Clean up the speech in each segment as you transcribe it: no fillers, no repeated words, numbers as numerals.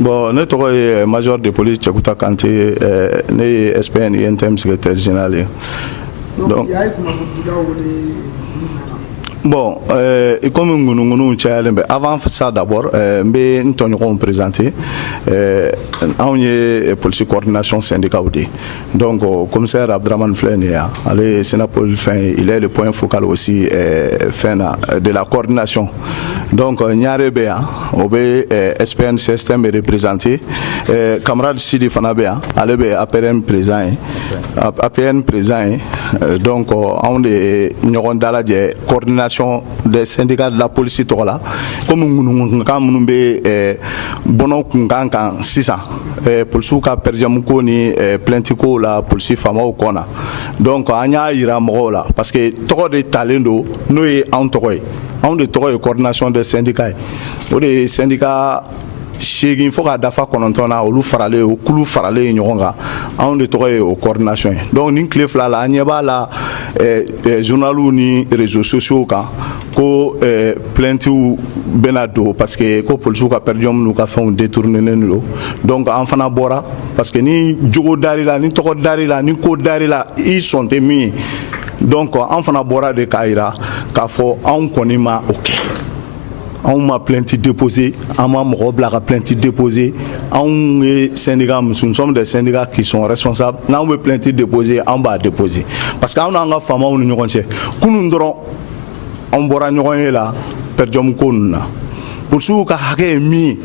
Bon, ne tɔgɔ ye major de police Cɛkuta Kante, ne ye SPN INTM secrétaire général. Donc bon, comme nous avant ça d'abord, nous avons présenté la police coordination syndicale. Donc, le commissaire Abdraman Flenia, il est le point focal aussi de la coordination. Donc, Nyarebe, SPN système est représenté. Camarade Sidi Fanabea, Alebe APN présent. APN présent. Donc, on est dans la coordination des syndicats de la police tola comme nous avons bono kunkan 600 police ka perjam ko ni plainte ko la police fama o kona donc anya ira mo la parce que trop de talendo no e en toy on de toy coordination des syndicats o de syndicats Chegin faut dafa konontona olu farale o kulu farale ñonga on de toy o coordination donc ni clé fla la ñeba la journalu ni réseaux sociaux ka ko plainte ou benado parce que ko police ka perdiom nu ka fon détourner nelo donc en fana bora parce que ni jogo dari la ni toko dari la ni ko dari la ils sont émis donc en fana bora de kaira ka fo on konima OK. On m'a plainte déposée, on m'a plainte déposée, on est syndicat, nous sommes des syndicats qui sont responsables, nous avons plainte déposée, on va déposer. Parce qu'on a un femme, on nous connaît. On va nous là, perdons nous. Pour ceux qui ont mis,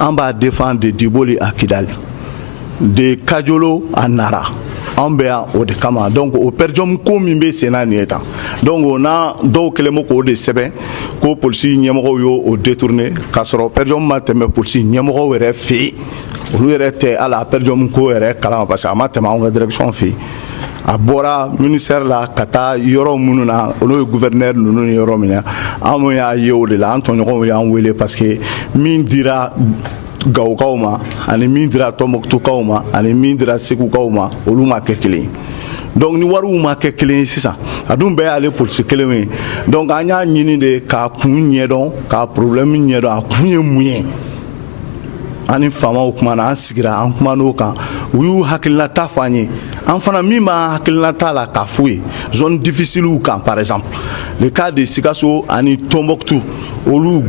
on va défendre de Diboli à Kidal, de Kajolo à Nara. Ambea o de kama donc o perjom ko mimbe sena nieta donc on a do kelemo ko de sebe ko police nyemo yo o détourner kasoro perjom mateme police nyemo were fi olu yere te ala perjom ko were kala parce que matema on direction fi abora ministère la kata yoro mununa ono gouverneur nunu yoro mina amoya yo de la antonio ko ya wele parce que min dira Gaukauma, ani mindra Tomoktu Kauma, ani mindra Seku Kauma, Oluma Kekele. Donc ni waru ma kekele sisa adum be aller pour ce keleme donc anya nyini de ka kunye don ka problème nye don akunye muye ani fama o kuma na sigira an kuma no kan uyu hakilna ta fanye an fana mi ma hakilna ta la ka fuye zone difficile ou kan par exemple le cas de Sikasso ani Tombouctou olu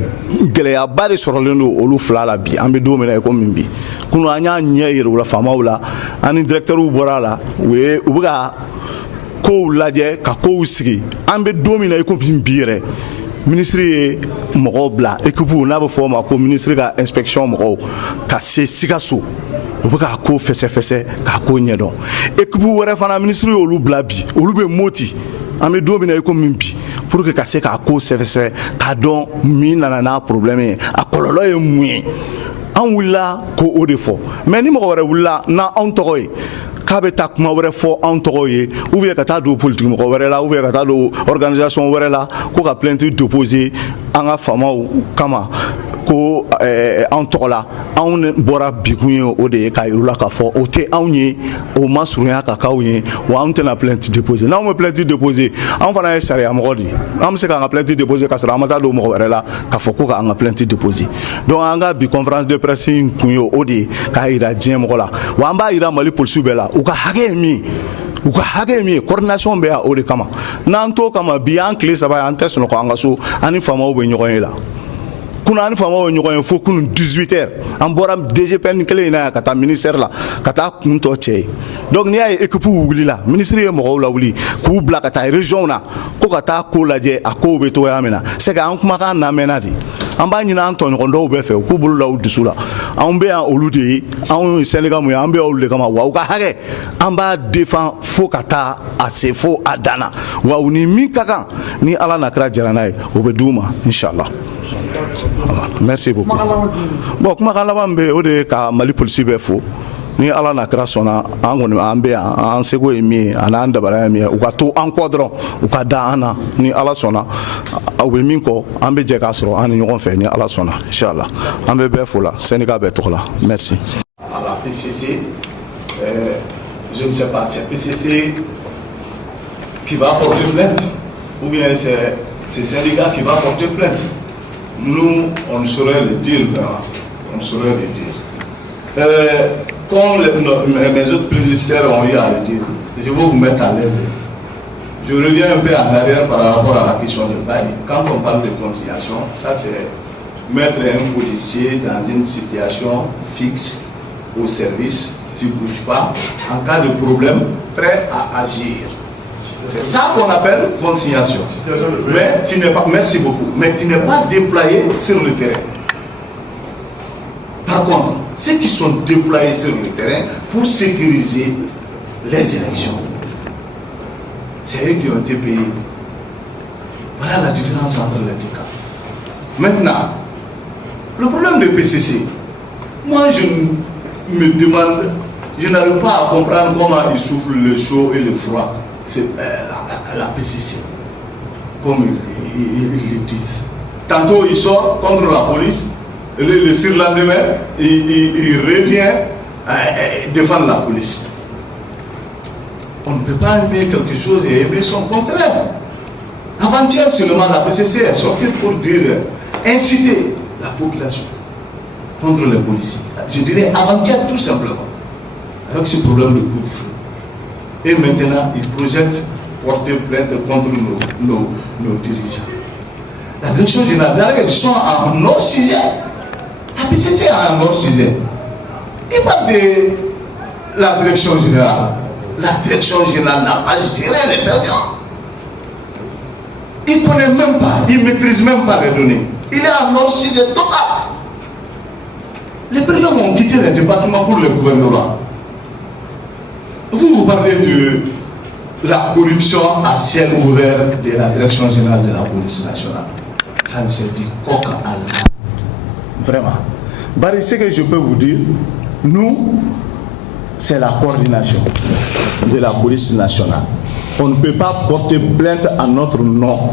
geleya bare sorolendo olu flala bi ambe do mena ko mimbi kuno anya nye la fama wala ani directeur u borala we ubuga ko laje ka ko sigi ambe do mena ko mimbi re ministre mogo bla équipe na ba forma ko ministre ka inspection mogo ka se Sikasso ubuga ko fese ka ko nyedo équipe wore fana ministre olu bla bi olu be moti ame do bina ko mimpi pour que kase ka ko sefese ka don mi na problème a kololo e mu an wula ko o de fo mais ni mo wore wula na on toy ka be ta kuma wore fo an toy ou bien ka ta do politique mo wore la ou bien ka ta do organisation wore la ko ka plainte déposer an ga fama kama ko en tola on bora bigunye o de ka irula ka fo o te onye o masurunya ka kawye wa on te na plainte déposer na on plainte déposer on fana sare amodi am se ka plainte déposer ka sara amata do mo rela ka fo ko ka an plainte déposer donc anga bi conférence de presse kunyo o de ka ira dien mo la wa amba ira mali police bela u ka hage mi uka hage mi coordination be a o de kama nanto kama bi an clé ça va en test no ko anga so ani fama o be nyogon la kuna ani fama o nyogon fo kun 18h an bora DGPN kele na kata ministère la kata kunto che donc ni ay équipe wuli la ministère mo la wuli ku bla kata région na ko kata ko laje ako be to yamena c'est ka an kuma kan na menadi an ba nyina an ton ndo be fe ku bulu la udusula an be an olude an Sénégal mu an be olude kama wa ka hage an ba défend fo kata assez fo adana wa uni mi kaka ni ala na kra jaranaye obeduma inshallah. Merci beaucoup. Bon, kuma kala bambe o de ka mali police be fo ni ala na kra sona an ngoni ambe an sego emi ana ndabara emi u ka to an quadron u ka da ana ni ala sona awe min ko ambe je ka soro an nyogon fe ni ala sona inshallah ambe be fo la Sénégal be to la merci. À la PCC je ne sais pas c'est PCC qui va porter plainte ou bien c'est syndicat qui va porter plainte. Nous, on saurait le dire vraiment. On saurait le dire. Comme mes autres prédécesseurs ont eu à le dire, je vais vous mettre à l'aise. Je reviens un peu en arrière par rapport à la question de bail. Quand on parle de conciliation, ça c'est mettre un policier dans une situation fixe au service, tu ne bouges pas, en cas de problème, prêt à agir. C'est ça qu'on appelle conciliation. Mais tu n'es pas, merci beaucoup, mais tu n'es pas déployé sur le terrain. Par contre, ceux qui sont déployés sur le terrain pour sécuriser les élections, c'est eux qui ont été payés. Voilà la différence entre les deux cas. Maintenant, le problème de PCC, moi je me demande, je n'arrive pas à comprendre comment ils souffrent le chaud et le froid. C'est la PCC, comme ils le disent. Tantôt il sort contre la police, le surlendemain il revient défendre la police. On ne peut pas aimer quelque chose et aimer son contraire. Avant-hier seulement, la PCC est sortie pour dire, inciter la population contre les policiers. Je dirais avant-hier tout simplement, avec ce problème de coup-de-feu. Et maintenant, ils projettent porter plainte contre nos dirigeants. La direction générale, ils sont en hors-sujet. La PCC est en hors-sujet. Ils parlent de la direction générale. La direction générale n'a pas géré les perdants. Il ne connaît même pas, il ne maîtrise même pas les données. Il est en hors-sujet total. Les perdants ont quitté le département pour le gouvernement. Vous parlez de la corruption à ciel ouvert de la direction générale de la police nationale. Ça ne se dit qu'aucun Allah. Vraiment. Barry, ce que je peux vous dire, nous, c'est la coordination de la police nationale. On ne peut pas porter plainte à notre nom.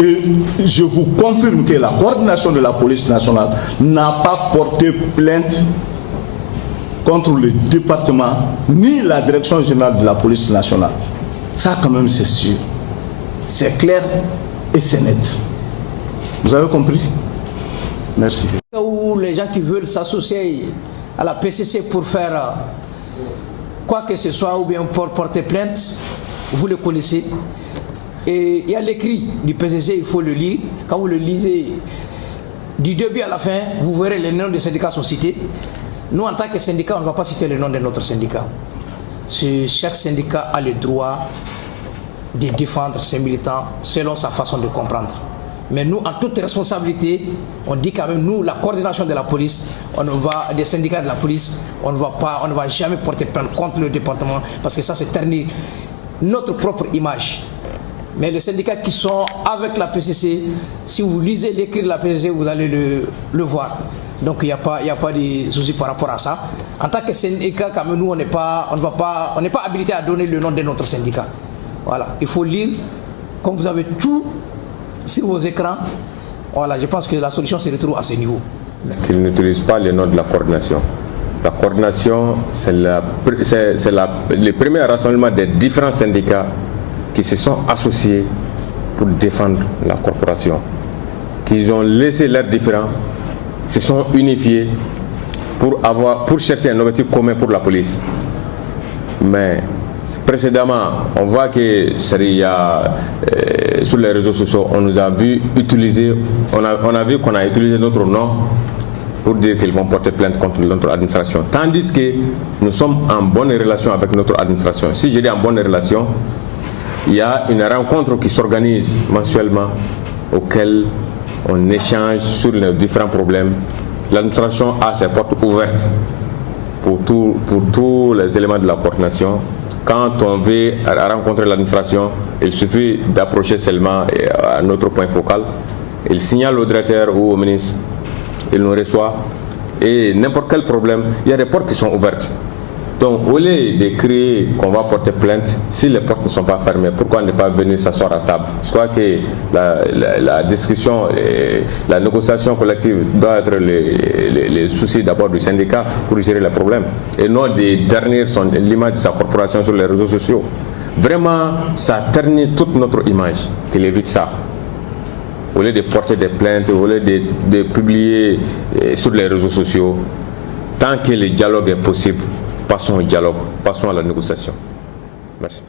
Et je vous confirme que la coordination de la police nationale n'a pas porté plainte contre le département ni la direction générale de la police nationale. Ça quand même c'est sûr. C'est clair et c'est net. Vous avez compris? Merci. Où les gens qui veulent s'associer à la PCC pour faire quoi que ce soit ou bien pour porter plainte, vous le connaissez. Et il y a l'écrit du PCC, il faut le lire. Quand vous le lisez du début à la fin, vous verrez les noms des syndicats sont cités. Nous, en tant que syndicat, on ne va pas citer le nom de notre syndicat. Chaque syndicat a le droit de défendre ses militants selon sa façon de comprendre. Mais nous, en toute responsabilité, on dit quand même, nous, la coordination de la police, des syndicats de la police, on ne va jamais porter plainte contre le département parce que ça, c'est ternir notre propre image. Mais les syndicats qui sont avec la PCC, si vous lisez l'écrit de la PCC, vous allez le voir. Donc il n'y a pas de souci par rapport à ça. En tant que syndicat, quand même, nous, on n'est pas habilité à donner le nom de notre syndicat. Voilà, il faut lire, comme vous avez tout sur vos écrans. Voilà, je pense que la solution se retrouve à ce niveau. Qu'ils n'utilisent pas le nom de la coordination. La coordination, c'est le premier rassemblement des différents syndicats qui se sont associés pour défendre la corporation. Qu'ils ont laissé leurs différends, se sont unifiés pour chercher un objectif commun pour la police. Mais précédemment, on voit que sur les réseaux sociaux, on nous a vu utiliser, on a vu qu'on a utilisé notre nom pour dire qu'ils vont porter plainte contre notre administration. Tandis que nous sommes en bonne relation avec notre administration. Si je dis en bonne relation, il y a une rencontre qui s'organise mensuellement auquel on échange sur les différents problèmes. L'administration a ses portes ouvertes pour tous les éléments de la coordination. Quand on veut rencontrer l'administration, il suffit d'approcher seulement à notre point focal. Il signale au directeur ou au ministre, il nous reçoit et n'importe quel problème, il y a des portes qui sont ouvertes. Donc, au lieu de crier qu'on va porter plainte, si les portes ne sont pas fermées, pourquoi ne pas venir s'asseoir à table? Je crois que la discussion, la négociation collective doit être les soucis d'abord du syndicat pour gérer les problèmes et non de ternir l'image de sa corporation sur les réseaux sociaux. Vraiment, ça ternit toute notre image, qu'il évite ça. Au lieu de porter des plaintes, au lieu de publier sur les réseaux sociaux, tant que le dialogue est possible, passons au dialogue, passons à la négociation. Merci.